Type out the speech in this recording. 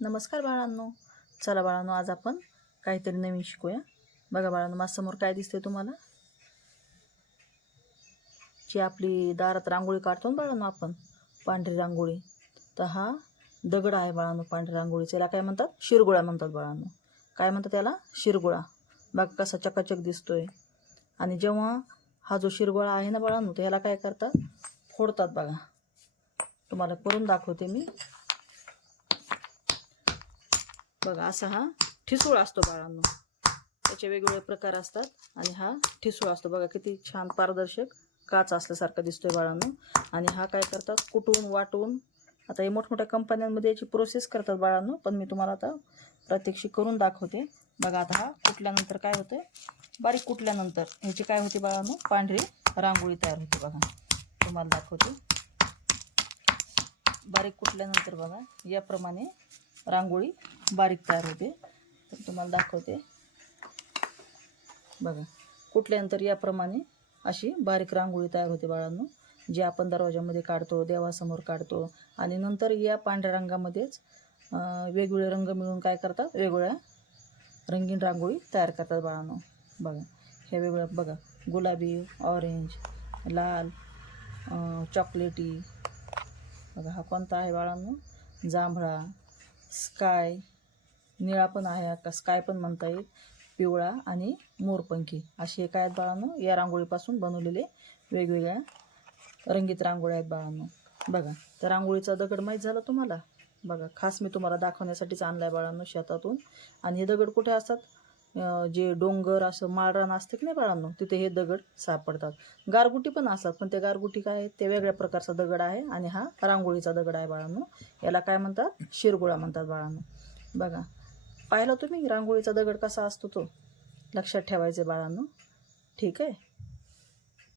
नमस्कार बाळांनो. चला बाळांनो आज आपण काहीतरी नवीन शिकूया. बघा बाळांनो माझ्यासमोर काय दिसते तुम्हाला? जी आपली दारात रांगोळी काढतो ना बाळांनो आपण पांढरी रांगोळी. तर हा दगड आहे बाळांनो पांढऱ्या रांगोळीचा. याला काय म्हणतात? शिरगोळा म्हणतात बाळांनो. काय म्हणतात त्याला शिरगोळा. बघा कसा चकाचक दिसतोय. आणि जेव्हा हा जो शिरगोळा आहे ना बाळांनो तर ह्याला काय करतात? फोडतात बघा. तुम्हाला करून दाखवते मी. बघा असा हा ठिसूळ असतो बाळांनो. त्याचे वेगवेगळे प्रकार असतात आणि हा ठिसूळ असतो. बघा किती छान पारदर्शक काच असल्यासारखा दिसतोय बाळांनो. आणि हा काय करतात? कुटून वाटून. आता हे मोठमोठ्या कंपन्यांमध्ये याची प्रोसेस करतात बाळांनो पण मी तुम्हाला आता प्रत्यक्षी करून दाखवते. बघा आता हा कुटल्यानंतर काय होते बारीक कुटल्यानंतर ह्याची काय होते बाळांनो? पांढरी रांगोळी तयार होते बघा. तुम्हाला दाखवते. बारीक कुटल्यानंतर बघा याप्रमाणे रांगोळी बारीक तयार होते. तर तुम्हाला दाखवते. बघा कुठल्यानंतर याप्रमाणे अशी बारीक रांगोळी तयार होते बाळांनो जे आपण दरवाजामध्ये काढतो देवासमोर काढतो आणि नंतर या पांढऱ्या रंगामध्येच वेगवेगळे रंग मिळून काय करतात? वेगवेगळ्या रंगीन रांगोळी तयार करतात बाळांनो. बघा ह्या वेगवेगळ्या बघा गुलाबी ऑरेंज लाल चॉकलेटी. बघा हा कोणता आहे बाळांनो? जांभळा. स्काय निळा पण आहे का स्काय पण म्हणता येईल. पिवळा आणि मोरपंखी. असे एक आहेत बाळांनो. या रांगोळीपासून बनवलेले वेगवेगळ्या रंगीत रांगोळ्या आहेत बाळांनो. बघा त्या रांगोळीचा दगड माहीत झाला तुम्हाला? बघा खास मी तुम्हाला दाखवण्यासाठीच आणला आहे बाळांनो शेतातून. आणि हे दगड कुठे असतात? जे डोंगर असं माळरान असते की नाही बाळांनो? तिथे हे दगड सापडतात. गारगुटी पण असतात पण त्या गारगुटी काय आहे ते वेगळ्या प्रकारचा दगड आहे आणि हा रांगोळीचा दगड आहे बाळांनो. याला काय म्हणतात? शिरगुळा म्हणतात बाळांनो. बघा पाहिला तुम्ही? रांगोळीचा दगड कसा असतो तो? लक्षात ठेवायचे बाळांनो. ठीक आहे?